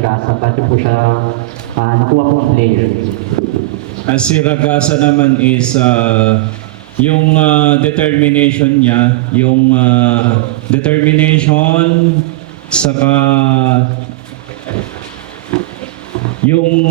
Ragasa? Bakit po siya nakuha pong player? Si Ragasa naman is yung determination niya, yung determination, saka yung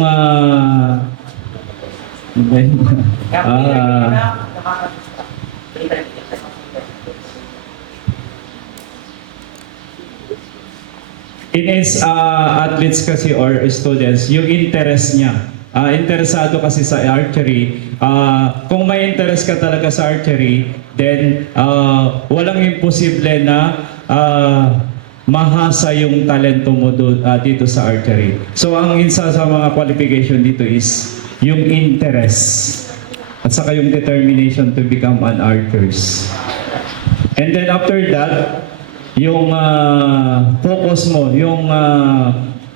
in his athletes kasi or students, yung interest niya. Interesado kasi sa archery. Kung may interest ka talaga sa archery, then walang imposible na mahasa yung talento mo dito sa archery. So ang isa sa mga qualification dito is yung interest at saka yung determination to become an archers. And then after that, yung focus mo, yung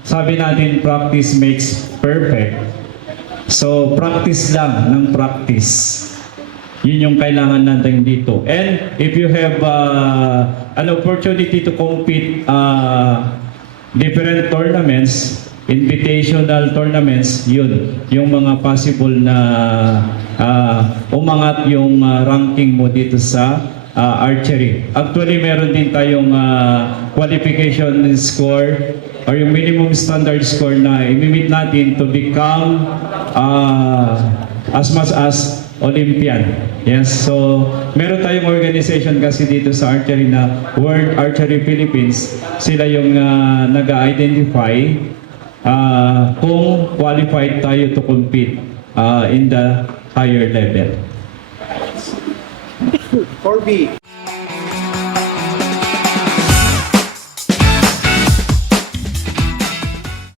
sabi natin practice makes perfect. So practice lang ng practice. Yun yung kailangan natin dito. And if you have an opportunity to compete different tournaments, invitational tournaments, yun, yung mga possible na umangat yung ranking mo dito sa archery. Actually, meron din tayong qualification score or yung minimum standard score na i-meet natin to become as much as Olympian. Yes, so meron tayong organization kasi dito sa archery na World Archery Philippines. Sila yung nag-identify kung qualified tayo to compete in the higher level. 4B.